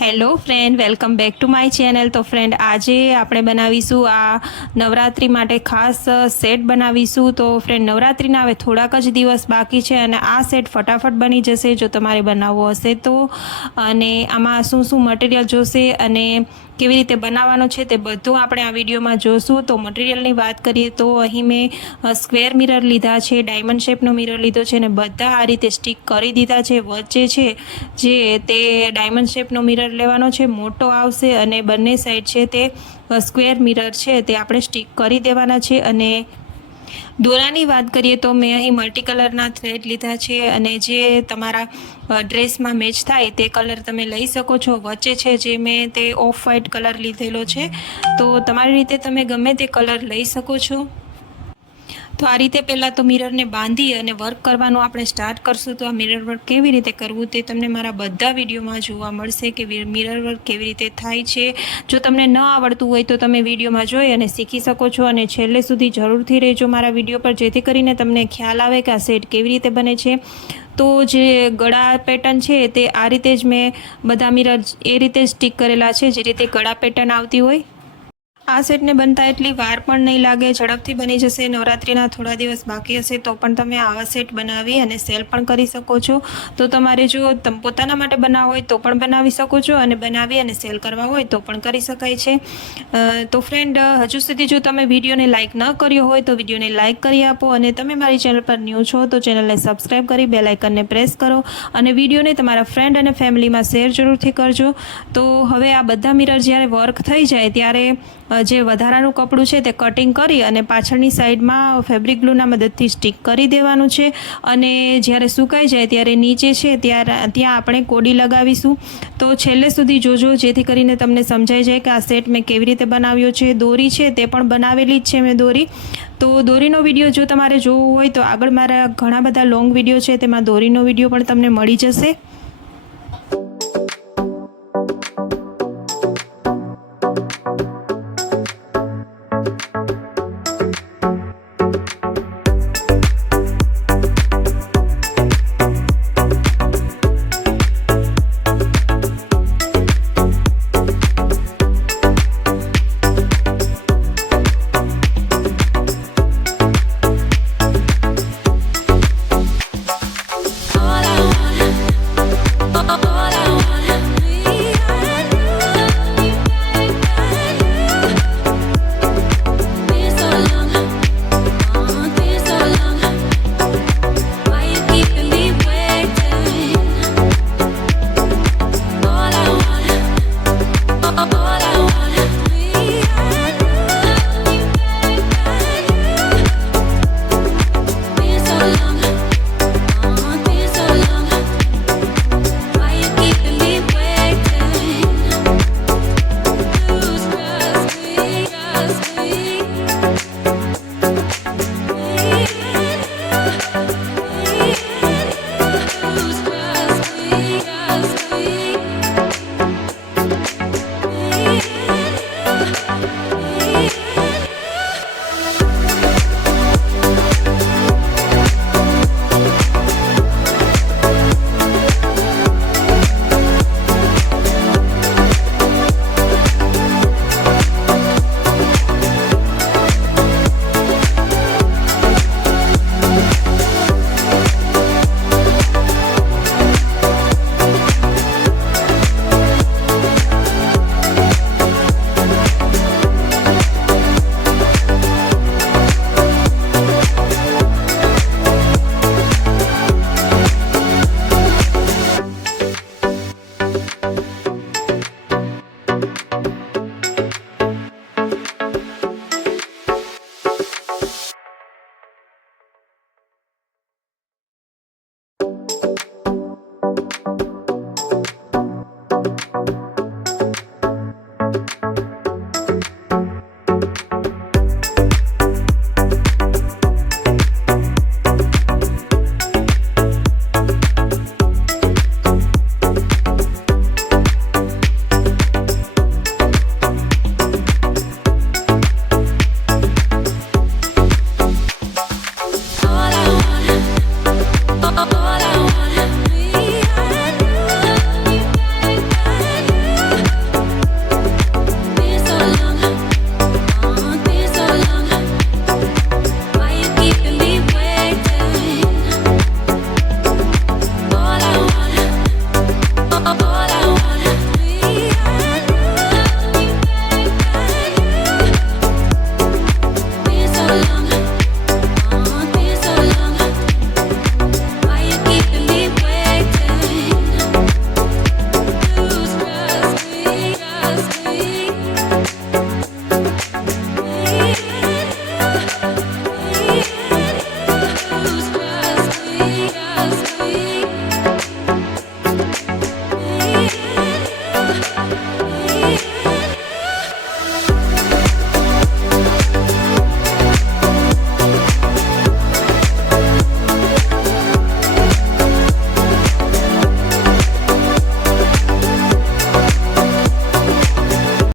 Hello friend, welcome back to my channel. તો friend, આજે આપણે બનાવીશું આ નવરાત્રિ માટે ખાસ સેટ બનાવીશું। તો ફ્રેન્ડ, નવરાત્રિના હવે થોડાક જ દિવસ બાકી છે અને આ સેટ ફટાફટ બની જશે જો તમારે બનાવવો હશે તો। અને આમાં શું શું મટીરિયલ જોશે અને કેવી રીતે બનાવવાનો છે તે બધું આપણે આ વિડીયોમાં જોશું। તો મટીરિયલની વાત કરીએ તો અહીં મેં સ્ક્વેર મિરર લીધા છે, ડાયમંડ શેપનો મિરર લીધો છે અને બધા આ રીતે સ્ટીક કરી દીધા છે। વચ્ચે છે જે તે ડાયમંડ શેપનો મિરર લેવાનો છે, મોટો આવશે અને બંને સાઈડ છે તે સ્ક્વેર મિરર છે તે આપણે સ્ટીક કરી દેવાના છે। અને દોરાની વાત કરીએ તો મેં અહીં મલ્ટી કલરના થ્રેડ લીધા છે અને જે તમારા ડ્રેસમાં મેચ થાય તે કલર તમે લઈ શકો છો। વચ્ચે છે જે મેં તે ઓફ વ્હાઇટ કલર લીધેલો છે, તો તમારી રીતે તમે ગમે તે કલર લઈ શકો છો। તો આ રીતે પહેલાં તો મિરરને બાંધી અને વર્ક કરવાનું આપણે સ્ટાર્ટ કરશું। તો આ મિરર વર્ક કેવી રીતે કરવું તે તમને મારા બધા વિડીયોમાં જોવા મળશે કે મિરર વર્ક કેવી રીતે થાય છે। જો તમને ન આવડતું હોય તો તમે વિડીયોમાં જોઈ અને શીખી શકો છો અને છેલ્લે સુધી જરૂરથી રહેજો મારા વિડીયો પર, જેથી કરીને તમને ખ્યાલ આવે કે આ સેટ કેવી રીતે બને છે। તો જે ગળા પેટર્ન છે તે આ રીતે જ મેં બધા મિરર એ રીતે સ્ટીક કરેલા છે જે રીતે ગળા પેટર્ન આવતી હોય। આ સેટને બનતા એટલી વાર પણ નહીં લાગે, ઝડપથી બની જશે। નવરાત્રિના થોડા દિવસ બાકી હશે તો પણ તમે આવા સેટ બનાવી અને સેલ પણ કરી શકો છો। તો તમારે જો પોતાના માટે બનાવવા હોય તો પણ બનાવી શકો છો અને બનાવી અને સેલ કરવા હોય તો પણ કરી શકાય છે। તો ફ્રેન્ડ, હજુ સુધી જો તમે વિડીયોને લાઇક ન કર્યો હોય તો વિડીયોને લાઇક કરી આપો અને તમે મારી ચેનલ પર ન્યૂ છો તો ચેનલને સબસ્ક્રાઈબ કરી બેલ આઇકનને પ્રેસ કરો અને વિડીયોને તમારા ફ્રેન્ડ અને ફેમિલીમાં શેર જરૂરથી કરજો। તો હવે આ બધા મિરર જ્યારે વર્ક થઈ જાય ત્યારે જે વધારાનું કપડું છે તે કટિંગ કરી અને પાછળની સાઈડમાં ફેબ્રિક ગ્લુના મદદથી સ્ટીક કરી દેવાનું છે અને જ્યારે સુકાઈ જાય ત્યારે નીચે છે ત્યાં આપણે કોડી લગાવીશું। તો છેલ્લે સુધી જોજો જેથી કરીને તમને સમજાઈ જાય કે આ સેટ મેં કેવી રીતે બનાવ્યો છે। દોરી છે તે પણ બનાવેલી જ છે મેં દોરી। તો દોરીનો વિડીયો જો તમારે જોવો હોય તો આગળ મારા ઘણા બધા લોંગ વિડીયો છે તેમાં દોરીનો વિડીયો પણ તમને મળી જશે। I want